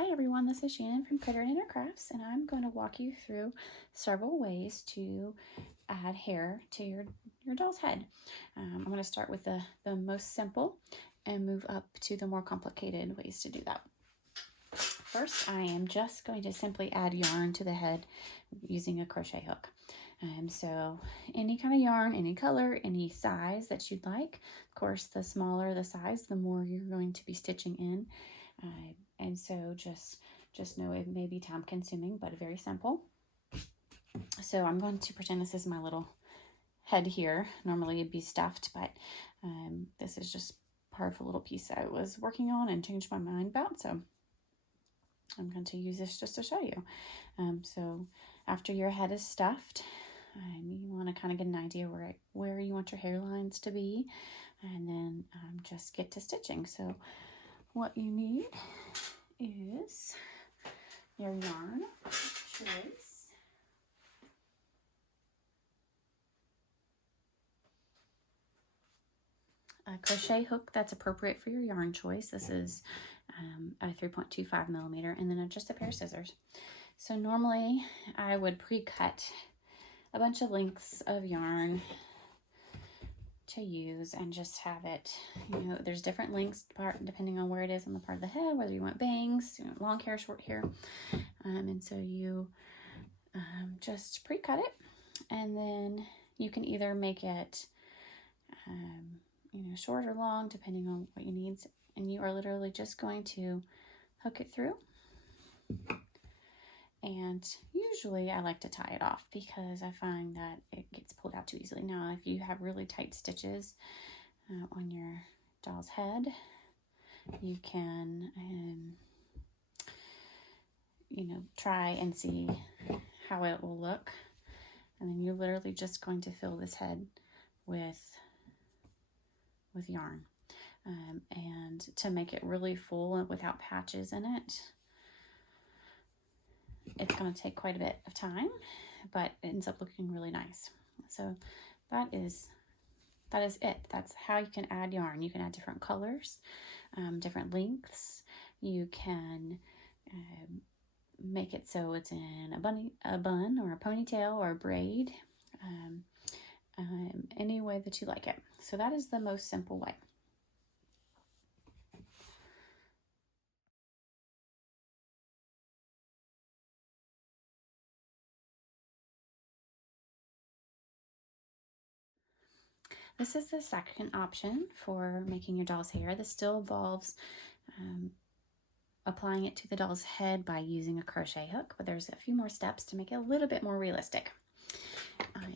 Hi everyone, this is Shannon from Critter Crafts, and I'm going to walk you through several ways to add hair to your doll's head. I'm going to start with the most simple and move up to the more complicated ways to do that. First, I am just going to simply add yarn to the head using a crochet hook. So any kind of yarn, any color, any size that you'd like. Of course, the smaller the size, the more you're going to be stitching in. And so just know it may be time consuming, but very simple. So I'm going to pretend this is my little head here. Normally it'd be stuffed, but this is just part of a little piece I was working on and changed my mind about. So I'm going to use this just to show you. So after your head is stuffed, you want to kind of get an idea where you want your hairlines to be, and then just get to stitching. So what you need is your yarn choice, a crochet hook that's appropriate for your yarn choice. This is a 3.25 millimeter, and then just a pair of scissors. So normally I would pre-cut a bunch of lengths of yarn to use and just have it, there's different lengths depending on where it is on the part of the head, whether you want bangs, long hair, short hair. And so you just pre-cut it, and then you can either make it short or long depending on what you need, and you are literally just going to hook it through. And usually I like to tie it off because I find that it gets pulled out too easily. Now, if you have really tight stitches on your doll's head, you can, try and see how it will look. And then you're literally just going to fill this head with yarn. And to make it really full and without patches in it, it's going to take quite a bit of time, but it ends up looking really nice. So that is it. That's how you can add yarn. You can add different colors, different lengths. You can make it so it's in a bun or a ponytail or a braid, any way that you like it. So that is the most simple way. This is the second option for making your doll's hair. This still involves applying it to the doll's head by using a crochet hook, but there's a few more steps to make it a little bit more realistic.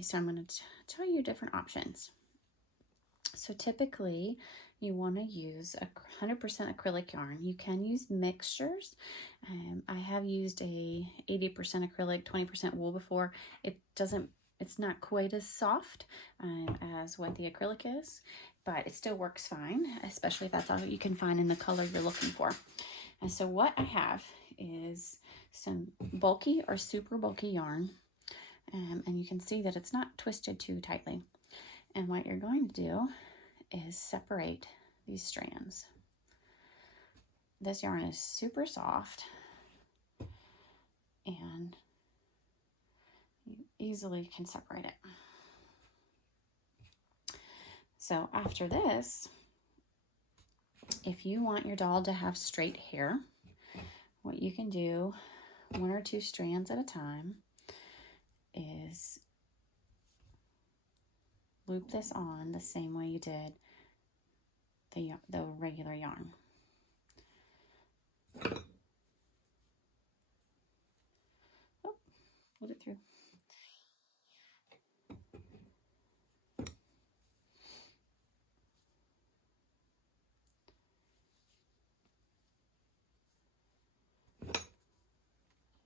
So I'm going to tell you different options. So typically you want to use 100% acrylic yarn. You can use mixtures. I have used a 80% acrylic, 20% wool before. It's not quite as soft as what the acrylic is, but it still works fine, especially if that's all you can find in the color you're looking for. And so what I have is some bulky or super bulky yarn, and you can see that it's not twisted too tightly. And what you're going to do is separate these strands. This yarn is super soft, and you easily can separate it. So after this, if you want your doll to have straight hair, what you can do, 1 or 2 strands at a time, is loop this on the same way you did the regular yarn. Oh, pulled it through.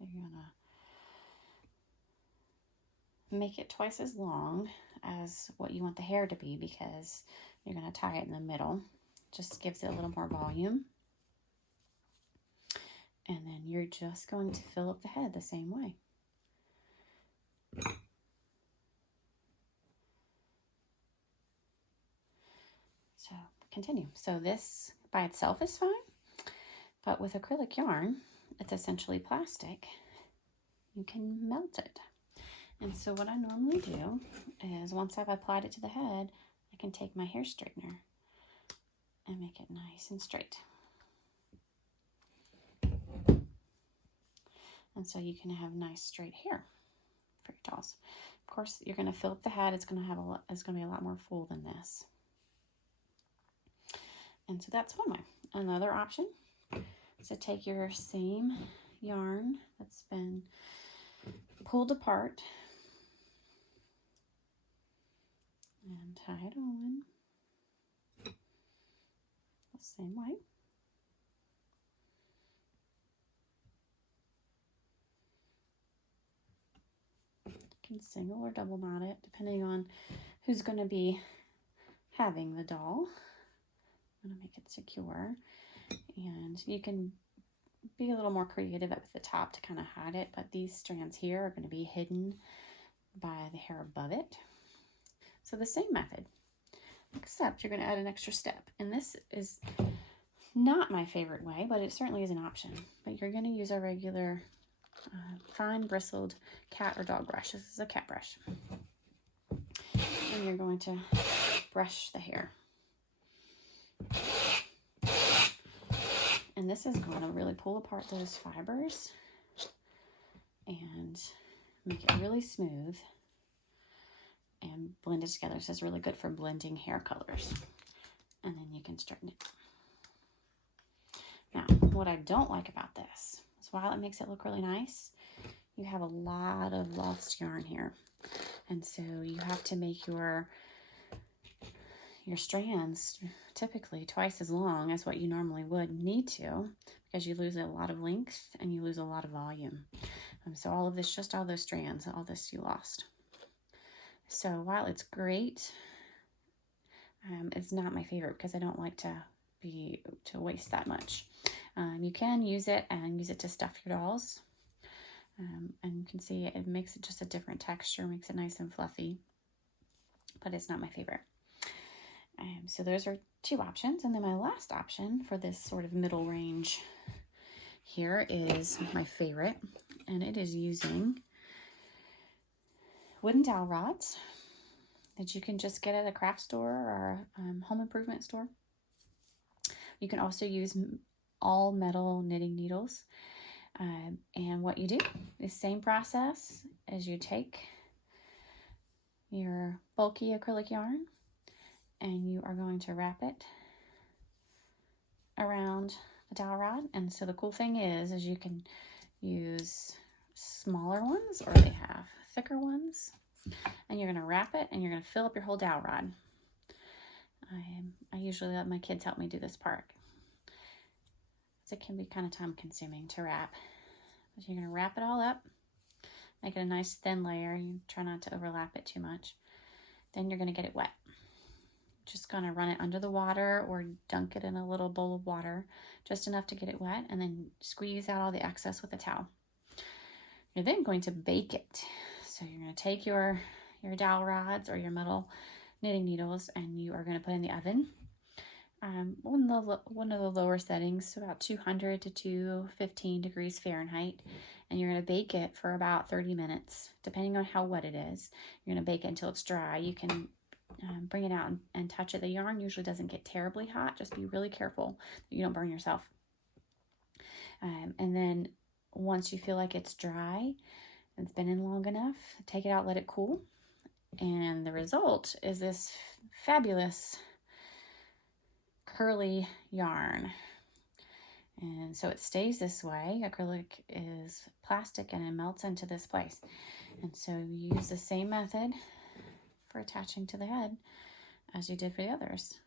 You're gonna make it twice as long as what you want the hair to be, because you're going to tie it in the middle. Just gives it a little more volume. And then you're just going to fill up the head the same way. So continue. So this by itself is fine, but with acrylic yarn, it's essentially plastic, you can melt it. And so what I normally do is once I've applied it to the head, I can take my hair straightener and make it nice and straight. And so you can have nice straight hair for your dolls. Of course, you're going to fill up the head. It's going to be a lot more full than this. And so that's one way. Another option is to take your same yarn that's been pulled apart and tie it on the same way. You can single or double knot it depending on who's going to be having the doll. I'm going to make it secure, and you can be a little more creative at the top to kind of hide it, but these strands here are going to be hidden by the hair above it. So the same method, except you're going to add an extra step, and this is not my favorite way, but it certainly is an option. But you're going to use a regular fine bristled cat or dog brush. This is a cat brush, and you're going to brush the hair. And this is going to really pull apart those fibers and make it really smooth and blend it together. So it's really good for blending hair colors. And then you can straighten it. Now, what I don't like about this is while it makes it look really nice, you have a lot of lost yarn here. And so you have to make your strands typically twice as long as what you normally would need to, because you lose a lot of length and you lose a lot of volume. So all of this, just all those strands, all this you lost. So while it's great, it's not my favorite because I don't like to waste that much. You can use it to stuff your dolls. And you can see it makes it just a different texture, makes it nice and fluffy, but it's not my favorite. So those are two options. And then my last option for this sort of middle range here is my favorite, and it is using wooden dowel rods that you can just get at a craft store or a home improvement store. You can also use all metal knitting needles. And what you do is same process as you take your bulky acrylic yarn, and you are going to wrap it around the dowel rod. And so the cool thing is you can use smaller ones or they have thicker ones, and you're going to wrap it and you're going to fill up your whole dowel rod. I usually let my kids help me do this part. It can be kind of time consuming to wrap. But you're going to wrap it all up, make it a nice thin layer. You try not to overlap it too much. Then you're going to get it wet. Just going to run it under the water or dunk it in a little bowl of water, just enough to get it wet, and then squeeze out all the excess with a towel. You're then going to bake it. So you're going to take your dowel rods or your metal knitting needles, and you are going to put in the oven. One of the lower settings, so about 200 to 215 degrees Fahrenheit, and you're going to bake it for about 30 minutes, depending on how wet it is. You're going to bake it until it's dry. You can bring it out and touch it. The yarn usually doesn't get terribly hot. Just be really careful that you don't burn yourself. And then once you feel like it's dry, it's been in long enough, take it out, let it cool. And the result is this fabulous curly yarn. And so it stays this way. Acrylic is plastic and it melts into this place. And so you use the same method for attaching to the head as you did for the others.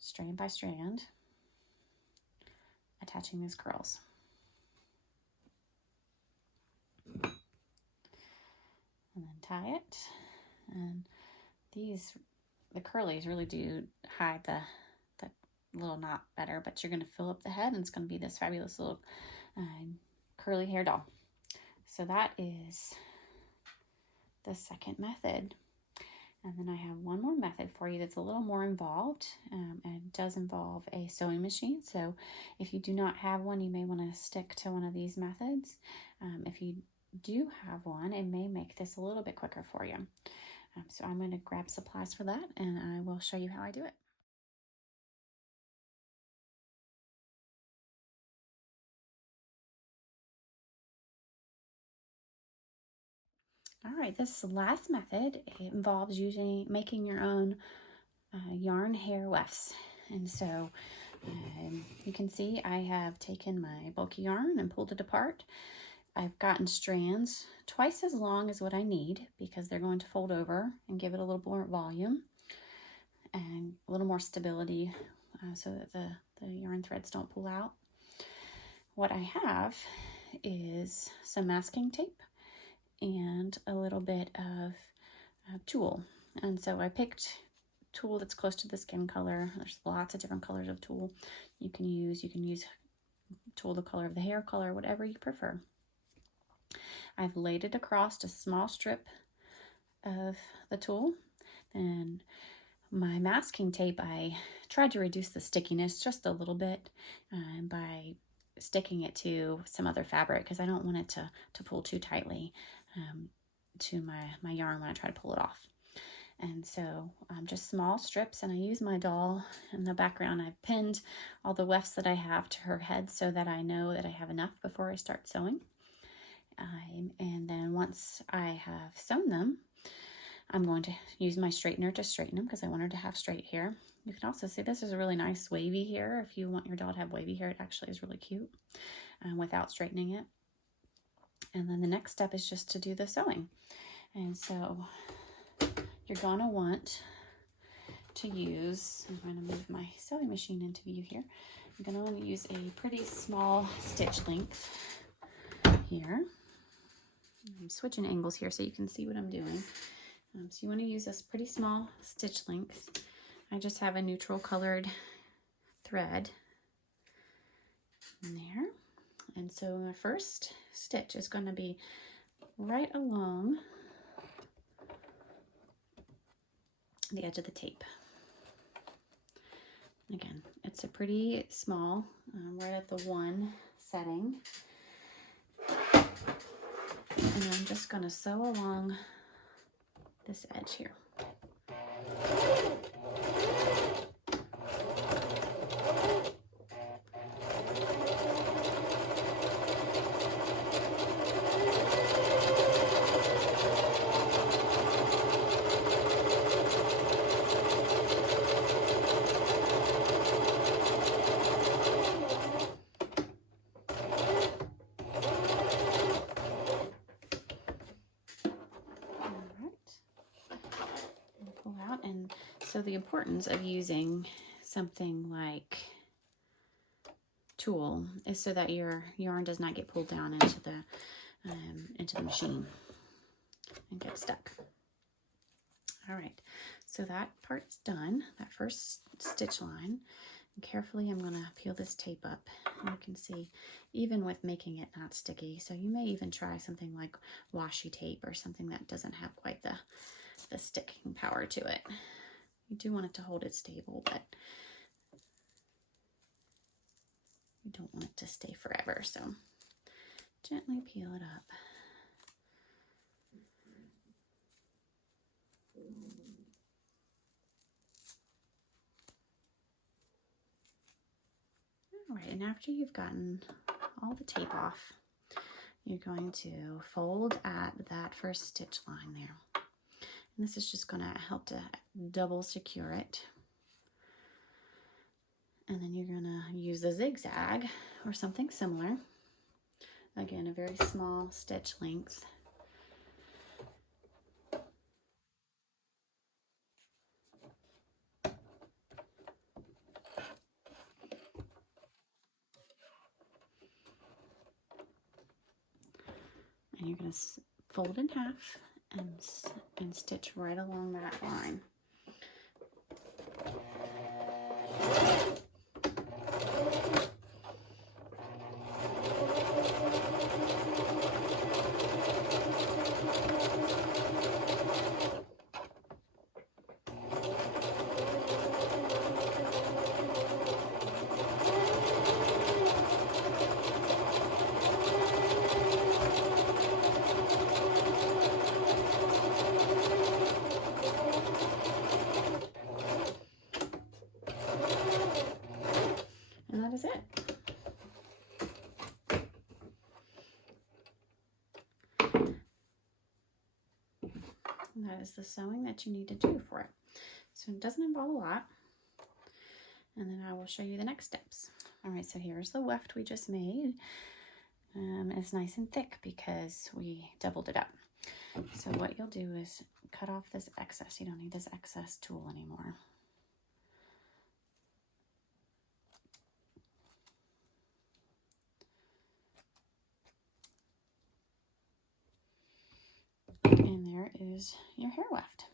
Strand by strand, attaching these curls. And then tie it. And the curlies really do hide the little knot better, but you're going to fill up the head and it's going to be this fabulous little curly hair doll. So that is the second method. And then I have one more method for you that's a little more involved, and it does involve a sewing machine. So if you do not have one, you may want to stick to one of these methods. If you do have one, it may make this a little bit quicker for you. So I'm going to grab supplies for that, and I will show you how I do it. All right, this last method, it involves making your own yarn hair wefts. And so you can see I have taken my bulky yarn and pulled it apart. I've gotten strands twice as long as what I need because they're going to fold over and give it a little more volume and a little more stability so that the yarn threads don't pull out. What I have is some masking tape and a little bit of tulle. And so I picked tulle that's close to the skin color. There's lots of different colors of tulle you can use. You can use tulle the color of the hair color, whatever you prefer. I've laid it across a small strip of the tulle. And my masking tape, I tried to reduce the stickiness just a little bit by sticking it to some other fabric because I don't want it to pull too tightly to my yarn when I try to pull it off. And so just small strips, and I use my doll in the background. I've pinned all the wefts that I have to her head so that I know that I have enough before I start sewing. And then once I have sewn them, I'm going to use my straightener to straighten them because I want her to have straight hair. You can also see this is a really nice wavy hair. If you want your doll to have wavy hair, it actually is really cute without straightening it. And then the next step is just to do the sewing. And so you're gonna want to use, I'm going to move my sewing machine into view here. I'm gonna want to use a pretty small stitch length here. I'm switching angles here so you can see what I'm doing. So you want to use this pretty small stitch length. I just have a neutral colored thread in there. And so my first stitch is going to be right along the edge of the tape. Again, it's a pretty small, right at the 1 setting. And I'm just going to sew along this edge here. So the importance of using something like tulle is so that your yarn does not get pulled down into the machine and get stuck. All right, so that part is done, that first stitch line. And carefully I'm going to peel this tape up, and you can see even with making it not sticky, so you may even try something like washi tape or something that doesn't have quite the sticking power to it. You do want it to hold it stable, but you don't want it to stay forever, so gently peel it up. All right, and after you've gotten all the tape off, you're going to fold at that first stitch line there. And this is just going to help to double secure it. And then you're going to use a zigzag or something similar. Again, a very small stitch length. And you're going to fold in half and stitch right along that line. that is the sewing that you need to do for it. So it doesn't involve a lot. And then I will show you the next steps. All right, so here's the weft we just made. It's nice and thick because we doubled it up. So what you'll do is cut off this excess. You don't need this excess tulle anymore. And there is your hair weft.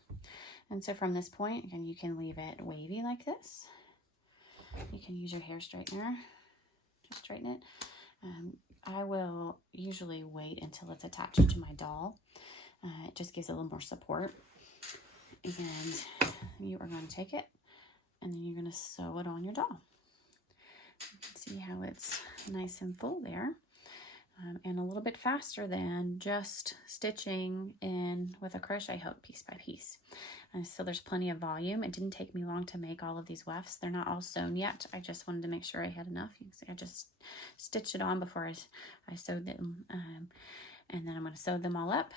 And so from this point, again, you can leave it wavy like this. You can use your hair straightener to straighten it. I will usually wait until it's attached to my dowel. It just gives it a little more support. And you are going to take it and then you're going to sew it on your dowel. You can see how it's nice and full there. And a little bit faster than just stitching in with a crochet hook piece by piece. So there's plenty of volume. It didn't take me long to make all of these wefts. They're not all sewn yet. I just wanted to make sure I had enough. You can see I just stitched it on before I sewed them. And then I'm going to sew them all up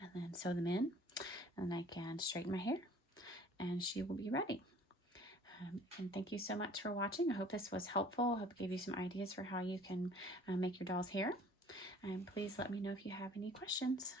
and then sew them in. And I can straighten my hair and she will be ready. And thank you so much for watching. I hope this was helpful. I hope it gave you some ideas for how you can make your doll's hair. And please let me know if you have any questions.